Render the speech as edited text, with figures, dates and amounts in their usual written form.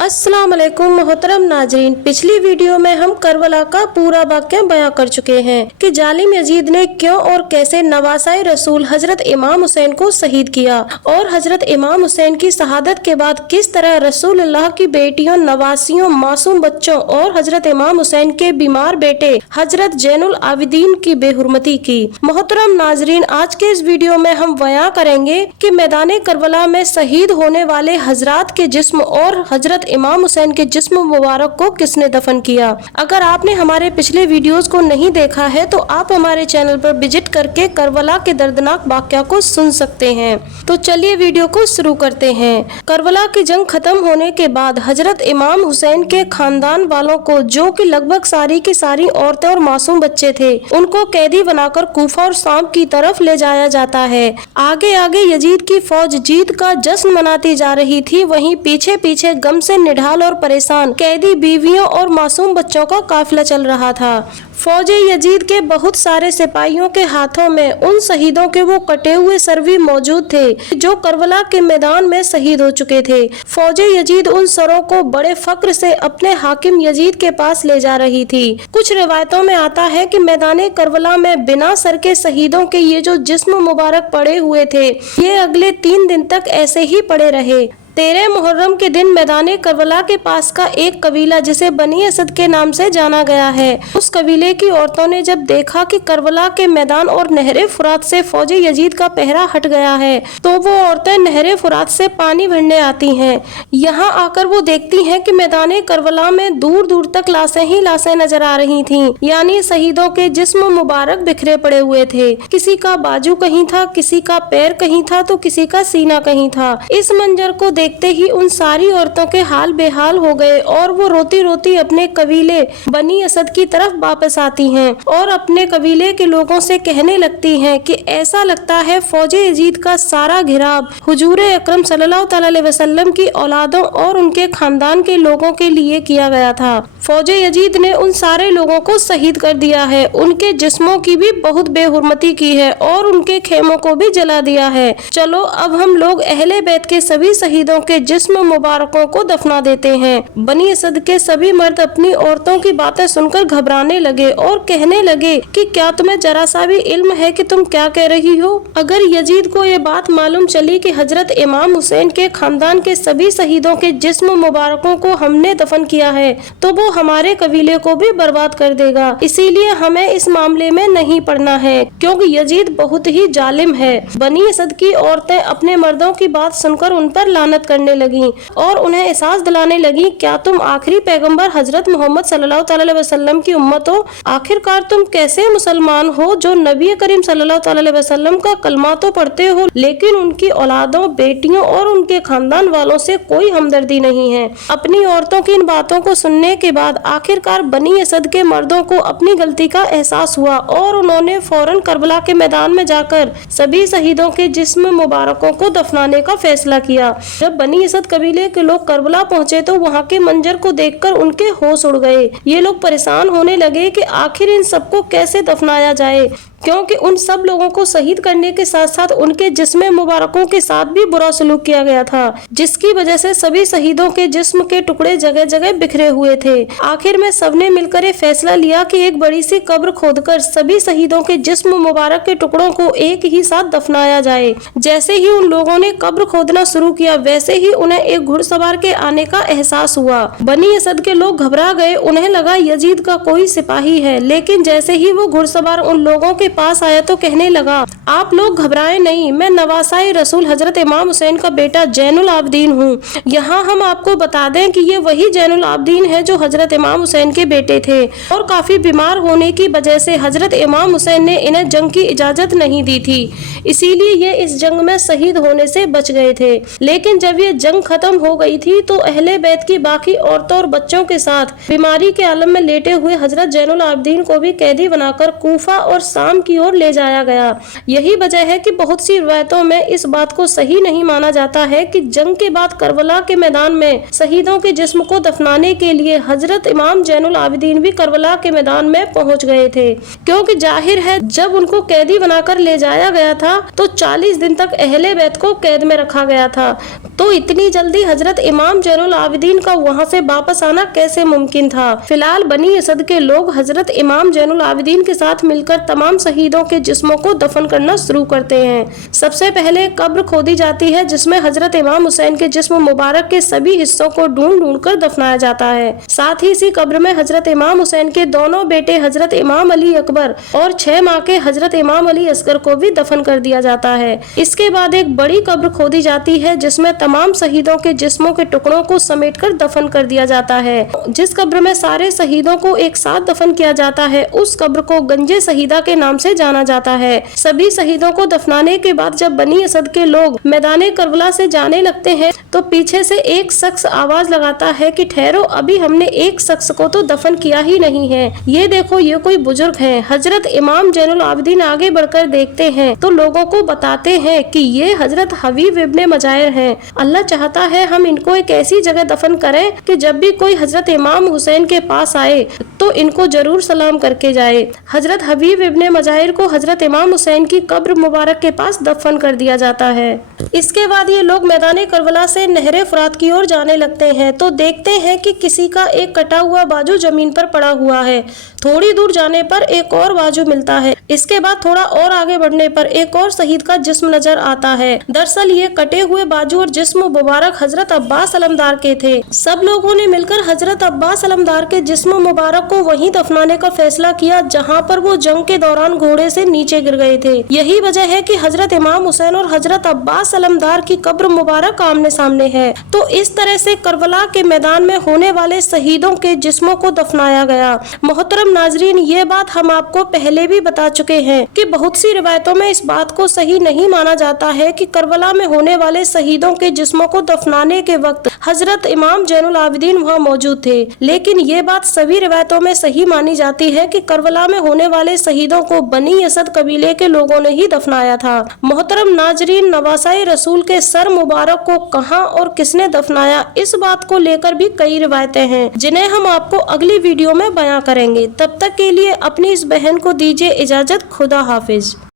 अस्सलाम वालेकुम मोहतरम नाजरीन, पिछली वीडियो में हम करबला का पूरा वाक़या बयां कर चुके हैं कि जालिम यजीद ने क्यों और कैसे नवासाए रसूल हजरत इमाम हुसैन को शहीद किया और हजरत इमाम हुसैन की शहादत के बाद किस तरह रसूलुल्लाह की बेटियों, नवासियों, मासूम बच्चों और हजरत इमाम हुसैन के बीमार बेटे हजरत जैनुल आबिदीन की बेहुरमती की। मोहतरम नाजरीन, आज के इस वीडियो में हम बयां करेंगे कि मैदान करबला में शहीद होने वाले हजरात के जिस्म और हजरत इमाम हुसैन के जिस्म मुबारक को किसने दफन किया। अगर आपने हमारे पिछले वीडियोस को नहीं देखा है तो आप हमारे चैनल पर विजिट करके करबला के दर्दनाक वाक़या को सुन सकते हैं। तो चलिए वीडियो को शुरू करते हैं। करबला की जंग खत्म होने के बाद हजरत इमाम हुसैन के खानदान वालों को, जो कि लगभग सारी की सारी औरतें और मासूम बच्चे थे, उनको कैदी बनाकर कूफा और शाम की तरफ ले जाया जाता है। आगे आगे यजीद की फौज जीत का जश्न मनाती जा रही थी, वहीं पीछे पीछे गम से निढाल और परेशान कैदी बीवियों और मासूम बच्चों का काफिला चल रहा था। फौज यजीद के बहुत सारे सिपाहियों के हाथों में उन शहीदों के वो कटे हुए सर भी मौजूद थे जो करबला के मैदान में शहीद हो चुके थे। फौज यजीद उन सरों को बड़े फक्र से अपने हाकिम यजीद के पास ले जा रही थी। कुछ रिवायतों में आता है कि मैदान करबला में बिना सर के शहीदों के ये जो जिस्म मुबारक पड़े हुए थे, ये अगले 3 दिन तक ऐसे ही पड़े रहे। 13 मुहर्रम के दिन मैदान करबला के पास का एक कबीला, जिसे बनी असद के नाम से जाना गया है, उस कबीले की औरतों ने जब देखा कि करबला के मैदान और नहरे फुरात से फौज यजीद का पहरा हट गया है, तो वो औरतें नहरे फुरात से पानी भरने आती हैं। यहाँ आकर वो देखती हैं कि मैदान करबला में दूर दूर तक लाशें ही लाशें नजर आ रही थीं, यानी शहीदों के जिस्म मुबारक बिखरे पड़े हुए थे। किसी का बाजू कहीं था, किसी का पैर कहीं था, तो किसी का सीना कहीं था। इस मंजर को देखते ही उन सारी औरतों के हाल बेहाल हो गए और वो रोती रोती अपने कबीले बनी असद की तरफ वापस आती हैं और अपने कबीले के लोगों से कहने लगती हैं कि ऐसा लगता है फौज यजीद का सारा घिराव हुजूर अकरम सल्लल्लाहु अलैहि वसल्लम की औलादों और उनके खानदान के लोगों के लिए किया गया था। फौज यजीद ने उन सारे लोगों को शहीद कर दिया है, उनके जिस्मों की भी बहुत बेहुरमती की है और उनके खेमों को भी जला दिया है। चलो अब हम लोग अहले बैत के सभी शहीदों के जिस्म मुबारकों को दफना देते हैं। बनी असद के सभी मर्द अपनी औरतों की बातें सुनकर घबराने लगे और कहने लगे कि क्या तुम्हें जरा सा भी इल्म है कि तुम क्या कह रही हो। अगर यजीद को ये बात मालूम चली कि हजरत इमाम हुसैन के खानदान के सभी शहीदों के जिस्म मुबारकों को हमने दफन किया है, तो वो हमारे कबीले को भी बर्बाद कर देगा। इसीलिए हमें इस मामले में नहीं पड़ना है, क्योंकि यजीद बहुत ही जालिम है। बनी असद की औरतें अपने मर्दों की बात सुनकर उन पर लानत करने लगी और उन्हें एहसास दिलाने लगी, क्या तुम आखिरी पैगंबर हजरत मोहम्मद सल्लल्लाहु अलैहि वसल्लम की उम्मत हो? आखिरकार तुम कैसे मुसलमान हो जो नबी करीम सल्लल्लाहु अलैहि वसल्लम का कलमा तो पढ़ते हो, लेकिन उनकी औलादों, बेटियों और उनके खानदान वालों से कोई हमदर्दी नहीं है। अपनी औरतों की इन बातों को सुनने के बाद आखिरकार बनी असद के मर्दों को अपनी गलती का एहसास हुआ और उन्होंने फौरन करबला के मैदान में जाकर सभी शहीदों के जिस्म मुबारकों को दफनाने का फैसला किया। जब बनी असद कबीले के लोग करबला पहुंचे तो वहां के मंजर को देखकर उनके होश उड़ गए। ये लोग परेशान होने लगे कि आखिर इन सबको कैसे दफनाया जाए, क्योंकि उन सब लोगों को शहीद करने के साथ साथ उनके जिस्म मुबारकों के साथ भी बुरा सलूक किया गया था, जिसकी वजह से सभी शहीदों के जिस्म के टुकड़े जगह जगह बिखरे हुए थे। आखिर में सबने मिलकर ये फैसला लिया कि एक बड़ी सी कब्र खोदकर सभी शहीदों के जिस्म मुबारक के टुकड़ों को एक ही साथ दफनाया जाए। जैसे ही उन लोगों ने कब्र खोदना शुरू किया, वैसे ही उन्हें एक घुड़सवार के आने का एहसास हुआ। बनी असद के लोग घबरा गए, उन्हें लगा यजीद का कोई सिपाही है, लेकिन जैसे ही वो घुड़सवार उन लोगों के पास आया तो कहने लगा, आप लोग घबराएं नहीं, मैं नवासाए रसूल हजरत इमाम हुसैन का बेटा जैनुल आबिदीन हूँ। यहाँ हम आपको बता दें कि ये वही जैनुल आबिदीन है जो हजरत इमाम हुसैन के बेटे थे और काफी बीमार होने की वजह से हजरत इमाम हुसैन ने इन्हें जंग की इजाजत नहीं दी थी, इसीलिए ये इस जंग में शहीद होने से बच गए थे। लेकिन जब ये जंग खत्म हो गई थी तो अहले बैत की बाकी औरतों और बच्चों के साथ बीमारी के आलम में लेटे हुए हजरत जैनुल आबिदीन को भी कैदी बनाकर कूफा और शाम शाम की ओर ले जाया गया। यही वजह है कि बहुत सी रिवायतों में इस बात को सही नहीं माना जाता है कि जंग के बाद करबला के मैदान में शहीदों के जिस्म को दफनाने के लिए हजरत इमाम जैनुल आबिदीन भी करबला के मैदान में पहुंच गए थे, क्योंकि जाहिर है जब उनको कैदी बनाकर ले जाया गया था तो 40 दिन तक अहले बैत को कैद में रखा गया था, तो इतनी जल्दी हजरत इमाम जैनुल आबिदीन का वहां से वापस आना कैसे मुमकिन था। फिलहाल बनी असद के लोग हजरत इमाम जैनुल आबिदीन के साथ मिलकर तमाम शहीदों के जिस्मों को दफन करना शुरू करते हैं। सबसे पहले कब्र खोदी जाती है जिसमें हजरत इमाम हुसैन के जिस्म मुबारक के सभी हिस्सों को ढूंढ कर दफनाया जाता है। साथ ही इसी कब्र में हजरत इमाम हुसैन के दोनों बेटे हजरत इमाम अली अकबर और 6 माह के हजरत इमाम अली असगर को भी दफन कर दिया जाता है। इसके बाद एक बड़ी कब्र खोदी जाती है जिसमें तमाम शहीदों के जिस्मों के टुकड़ों को समेटकर दफन कर दिया जाता है। जिस कब्र में सारे शहीदों को एक साथ दफन किया जाता है उस कब्र को गंजे शहीदा के नाम से जाना जाता है। सभी शहीदों को दफनाने के बाद जब बनी असद के लोग मैदाने करबला से जाने लगते हैं तो पीछे से एक शख्स आवाज लगाता है कि ठहरो, अभी हमने एक शख्स को तो दफन किया ही नहीं है, ये देखो ये कोई बुजुर्ग हैं। हजरत इमाम जैनुल आबिदीन आगे बढ़कर देखते हैं तो लोगों को बताते हैं कि ये हजरत हबीब इब्ने मजाहिर हैं। अल्लाह चाहता है हम इनको एक ऐसी जगह दफन करें कि जब भी कोई हजरत इमाम हुसैन के पास आए तो इनको जरूर सलाम करके जाए। हजरत हबीब इब्ने मजाहिर को हजरत इमाम हुसैन की कब्र मुबारक के पास दफन कर दिया जाता है। इसके बाद ये लोग मैदान करबला से नहरे फुरात की ओर जाने लगते हैं तो देखते हैं कि किसी का एक कटा हुआ बाजू जमीन पर पड़ा हुआ है। थोड़ी दूर जाने पर एक और बाजू मिलता है। इसके बाद थोड़ा और आगे बढ़ने पर एक और शहीद का जिस्म नजर आता है। दरअसल ये कटे हुए बाजू और जिस्म मुबारक हजरत अब्बास अलमदार के थे। सब लोगों ने मिलकर हजरत अब्बास अलमदार के जिस्म मुबारक को वहीं दफनाने का फैसला किया जहां पर वो जंग के दौरान घोड़े से नीचे गिर गए थे। यही वजह है कि हजरत इमाम हुसैन और हजरत अब्बास अलमदार की कब्र मुबारक आमने सामने है। तो इस तरह से करबला के मैदान में होने वाले शहीदों के जिस्मों को दफनाया गया। मोहतरम नाजरीन, ये बात हम आपको पहले भी बता चुके हैं कि बहुत सी रिवायतों में इस बात को सही नहीं माना जाता है कि करबला में होने वाले शहीदों के जिस्मों को दफनाने के वक्त हजरत इमाम जैनुल आबिदीन वहाँ मौजूद थे, लेकिन ये बात सभी रिवायतों में सही मानी जाती है कि करबला में होने वाले शहीदों को बनी असद कबीले के लोगों ने ही दफनाया था। मोहतरम नाजरीन, नवासाए रसूल के सर मुबारक को कहां और किसने दफनाया, इस बात को लेकर भी कई रिवायतें हैं जिन्हें हम आपको अगली वीडियो में बयां करेंगे। तब तक के लिए अपनी इस बहन को दीजिए इजाजत। खुदा हाफिज।